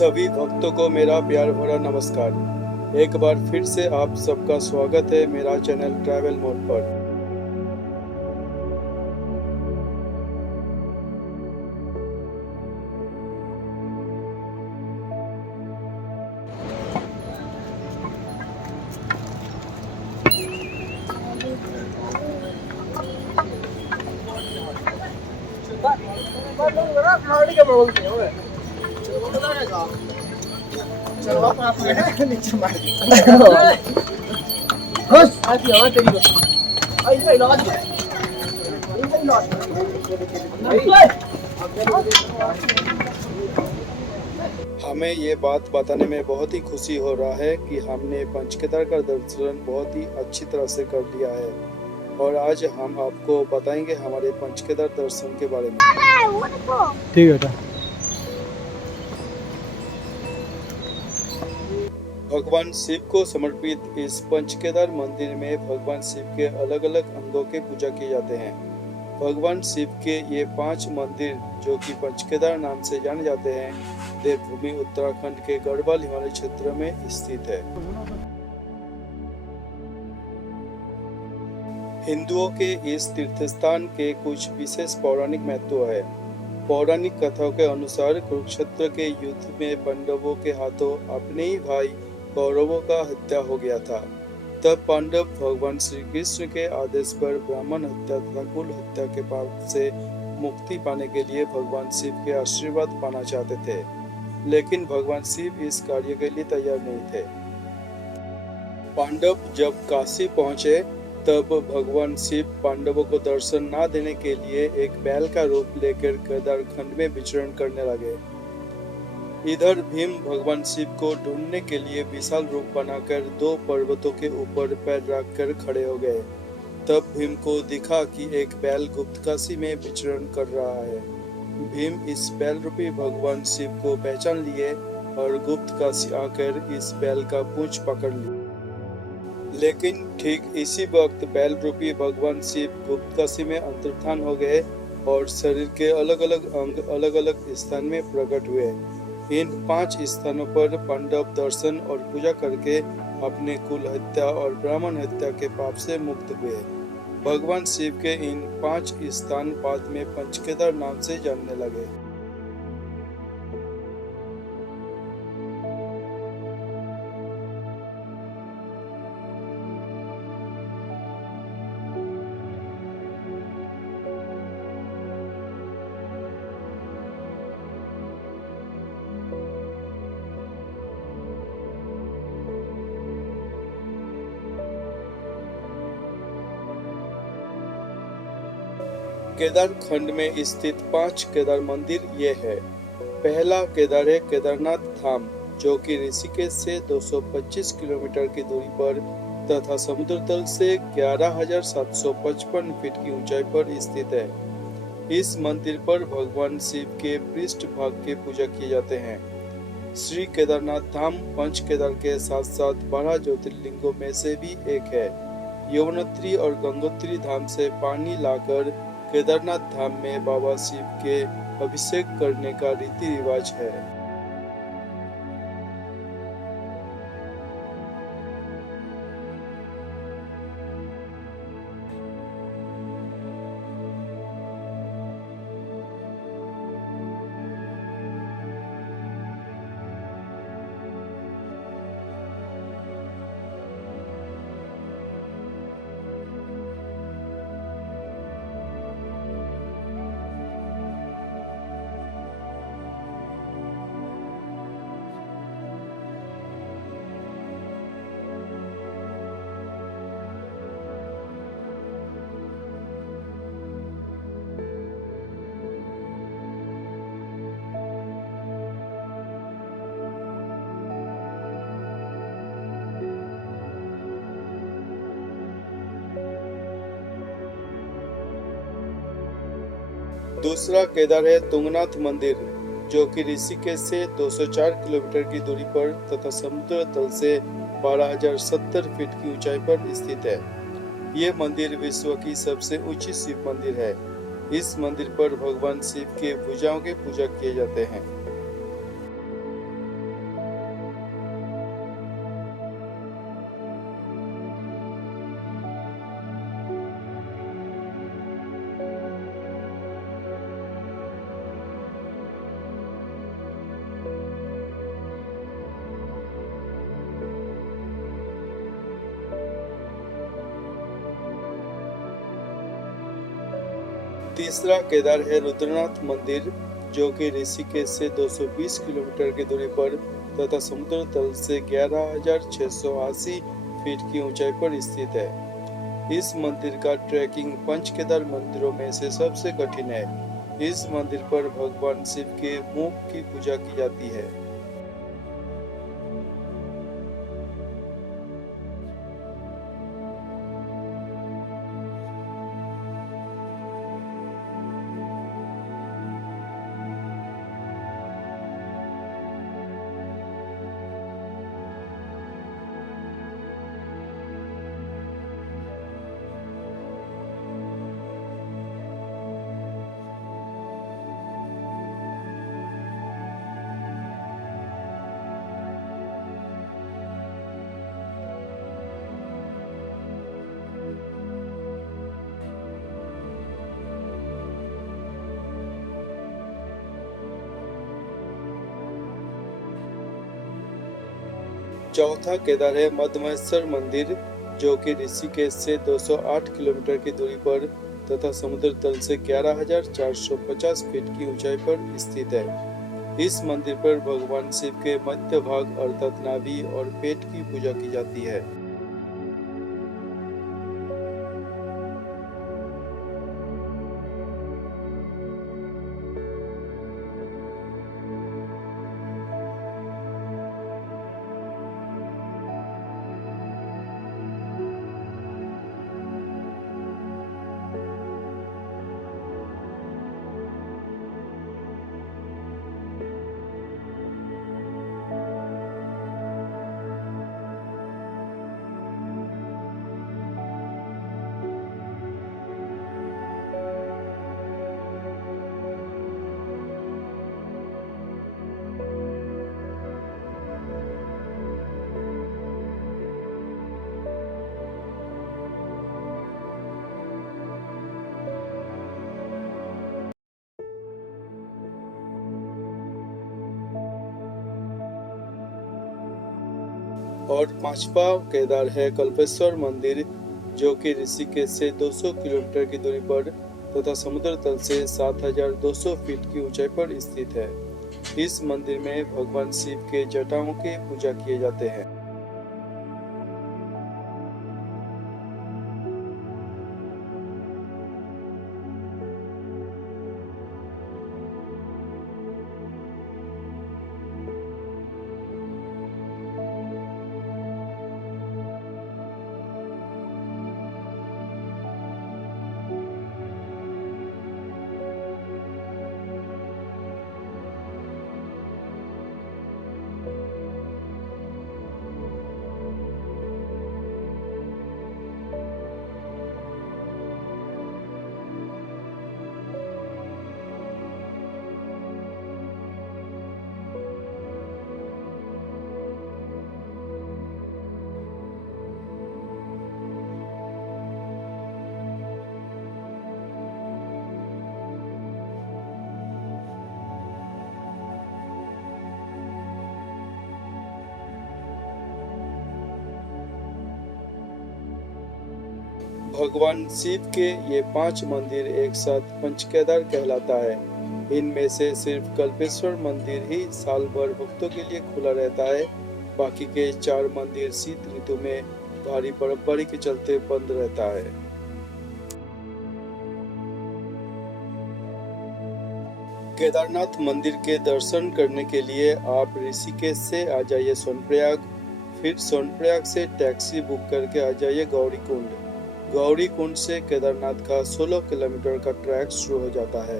सभी भक्तों को मेरा प्यार भरा नमस्कार। एक बार फिर से आप सबका स्वागत है मेरा चैनल ट्रैवल मोड पर। हमें ये बात बताने में बहुत ही खुशी हो रहा है कि हमने पंचकेदार का दर्शन बहुत ही अच्छी तरह से कर लिया है और आज हम आपको बताएंगे हमारे पंचकेदार दर्शन के बारे में। ठीक है बेटा। भगवान शिव को समर्पित इस पंचकेदार मंदिर में भगवान शिव के अलग अलग अंगों के पूजा किए जाते हैं। भगवान शिव के ये 5 मंदिर जो कि पंचकेदार नाम से जाने जाते हैं, देवभूमि उत्तराखंड के गढ़वाल हिमालय क्षेत्र में स्थित है। हिंदुओं के इस तीर्थ स्थान के कुछ विशेष पौराणिक महत्व है। पौराणिक कथाओं के अनुसार कुरुक्षेत्र के युद्ध में पांडवों के हाथों अपने ही भाई कौरवों का हत्या हो गया था। तब पांडव भगवान श्री कृष्ण के आदेश पर ब्राह्मण हत्या तथा कुल हत्या के पाप से मुक्ति पाने के लिए भगवान शिव के आशीर्वाद पाना चाहते थे, लेकिन भगवान शिव इस कार्य के लिए तैयार नहीं थे। पांडव जब काशी पहुंचे तब भगवान शिव पांडवों को दर्शन न देने के लिए एक बैल का रूप लेकर केदार खंड में विचरण करने लगे। इधर भीम भगवान शिव को ढूंढने के लिए विशाल रूप बनाकर 2 पर्वतों के ऊपर पैर रखकर खड़े हो गए। तब भीम को दिखा कि एक बैल गुप्तकाशी में विचरण कर रहा है। भीम इस बैल रूपी भगवान शिव को पहचान लिए और गुप्तकाशी आकर इस बैल का पूंछ पकड़ ली। लेकिन ठीक इसी वक्त बैल रूपी भगवान शिव गुप्तकाशी में अंतर्धान हो गए और शरीर के अलग अलग अंग अलग अलग स्थान में प्रकट हुए। इन 5 स्थानों पर पांडव दर्शन और पूजा करके अपने कुल हत्या और ब्राह्मण हत्या के पाप से मुक्त हुए। भगवान शिव के इन 5 स्थान बाद में पंचकेदार नाम से जानने लगे। केदार खंड में स्थित 5 केदार मंदिर ये है। पहला केदार है केदारनाथ धाम, जो कि ऋषिकेश से 225 किलोमीटर की दूरी पर तथा समुद्र तल से 11,755 फीट की ऊंचाई पर स्थित है। इस मंदिर पर भगवान शिव के पृष्ठ भाग की पूजा किए जाते हैं। श्री केदारनाथ धाम पंच केदार के साथ साथ 12 ज्योतिर्लिंगों में से भी एक है। यमुनोत्री और गंगोत्री धाम से पानी लाकर केदारनाथ धाम में बाबा शिव के अभिषेक करने का रीति रिवाज है। दूसरा केदार है तुंगनाथ मंदिर, जो कि ऋषिकेश से 204 किलोमीटर की दूरी पर तथा समुद्र तल से 12,070 फीट की ऊंचाई पर स्थित है। ये मंदिर विश्व की सबसे ऊंची शिव मंदिर है। इस मंदिर पर भगवान शिव के भुजाओं की पूजा किए जाते हैं। तीसरा केदार है रुद्रनाथ मंदिर, जो कि ऋषिकेश से 220 किलोमीटर की दूरी पर तथा समुद्र तल से 11,680 फीट की ऊंचाई पर स्थित है। इस मंदिर का ट्रैकिंग पंच केदार मंदिरों में से सबसे कठिन है। इस मंदिर पर भगवान शिव के मुख की पूजा की जाती है। चौथा केदार है मधमहेश्वर मंदिर, जो कि ऋषिकेश से 208 किलोमीटर की दूरी पर तथा समुद्र तल से 11,450 फीट की ऊंचाई पर स्थित है। इस मंदिर पर भगवान शिव के मध्य भाग अर्थात नाभि और पेट की पूजा की जाती है। और पांचवा केदार है कल्पेश्वर मंदिर, जो कि ऋषिकेश से 200 किलोमीटर की दूरी पर तथा समुद्र तल से 7,200 फीट की ऊंचाई पर स्थित है। इस मंदिर में भगवान शिव के जटाओं की पूजा किए जाते हैं। भगवान शिव के ये 5 मंदिर एक साथ पंचकेदार कहलाता है। इनमें से सिर्फ कल्पेश्वर मंदिर ही साल भर भक्तों के लिए खुला रहता है। बाकी के 4 मंदिर शीत ऋतु में भारी बर्फबारी के चलते बंद रहता है। केदारनाथ मंदिर के दर्शन करने के लिए आप ऋषिकेश से आ जाइए सोनप्रयाग, फिर सोनप्रयाग से टैक्सी बुक करके आ जाइए गौरीकुंड। गौरीकुंड से केदारनाथ का 16 किलोमीटर का ट्रैक शुरू हो जाता है।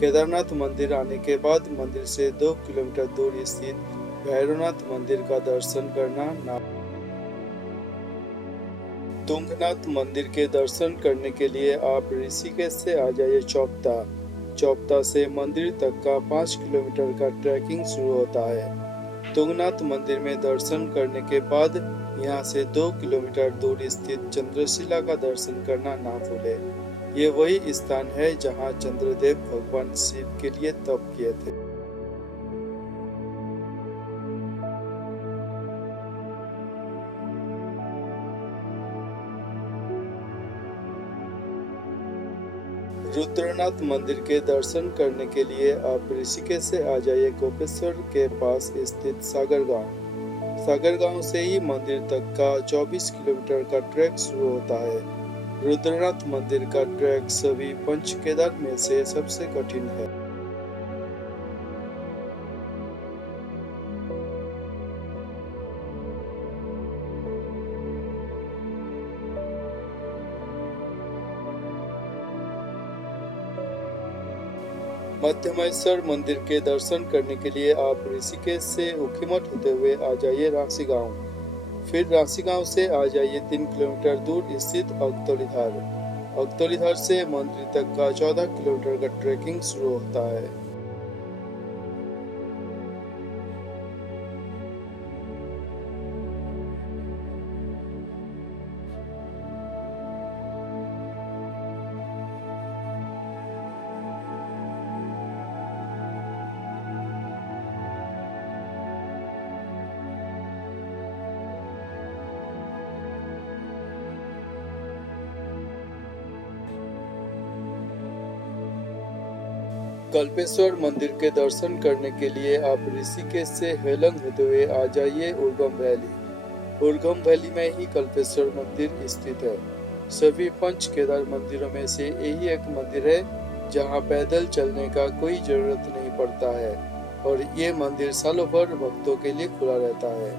केदारनाथ मंदिर आने के बाद मंदिर से 2 किलोमीटर दूर स्थित भैरवनाथ मंदिर का दर्शन करना ना। तुंगनाथ मंदिर के दर्शन करने के लिए आप ऋषिकेश से आ जाइए चौपता। चौपता से मंदिर तक का 5 किलोमीटर का ट्रैकिंग शुरू होता है। तुंगनाथ मंदिर में दर्शन करने के बाद यहाँ से 2 किलोमीटर दूर स्थित चंद्रशिला का दर्शन करना ना भूलें। ये वही स्थान है जहाँ चंद्रदेव भगवान शिव के लिए तप किए थे। रुद्रनाथ मंदिर के दर्शन करने के लिए आप ऋषिकेश से आ जाइए गोपेश्वर के पास स्थित सागर गांव। सागर गांव से ही मंदिर तक का 24 किलोमीटर का ट्रैक शुरू होता है। रुद्रनाथ मंदिर का ट्रैक सभी पंच केदार में से सबसे कठिन है। मध्यमेश्वर मंदिर के दर्शन करने के लिए आप ऋषिकेश से ऊखीमठ होते हुए आ जाइए राशि गांव। फिर राशि गांव से आ जाइए 3 किलोमीटर दूर स्थित अगतौलीधार। अगतौलीधार से मंदिर तक का 14 किलोमीटर का ट्रैकिंग शुरू होता है। कल्पेश्वर मंदिर के दर्शन करने के लिए आप ऋषिकेश से हेलंग होते हुए आ जाइए उर्गम वैली। उर्गम वैली में ही कल्पेश्वर मंदिर स्थित है। सभी पंच केदार मंदिरों में से यही एक मंदिर है जहां पैदल चलने का कोई जरूरत नहीं पड़ता है और ये मंदिर सालों भर भक्तों के लिए खुला रहता है।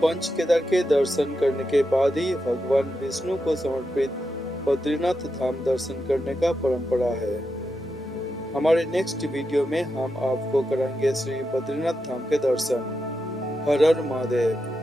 पंच केदार के दर्शन करने के बाद ही भगवान विष्णु को समर्पित बद्रीनाथ धाम दर्शन करने का परंपरा है। हमारे नेक्स्ट वीडियो में हम आपको कराएंगे श्री बद्रीनाथ धाम के दर्शन। हर हर महादेव।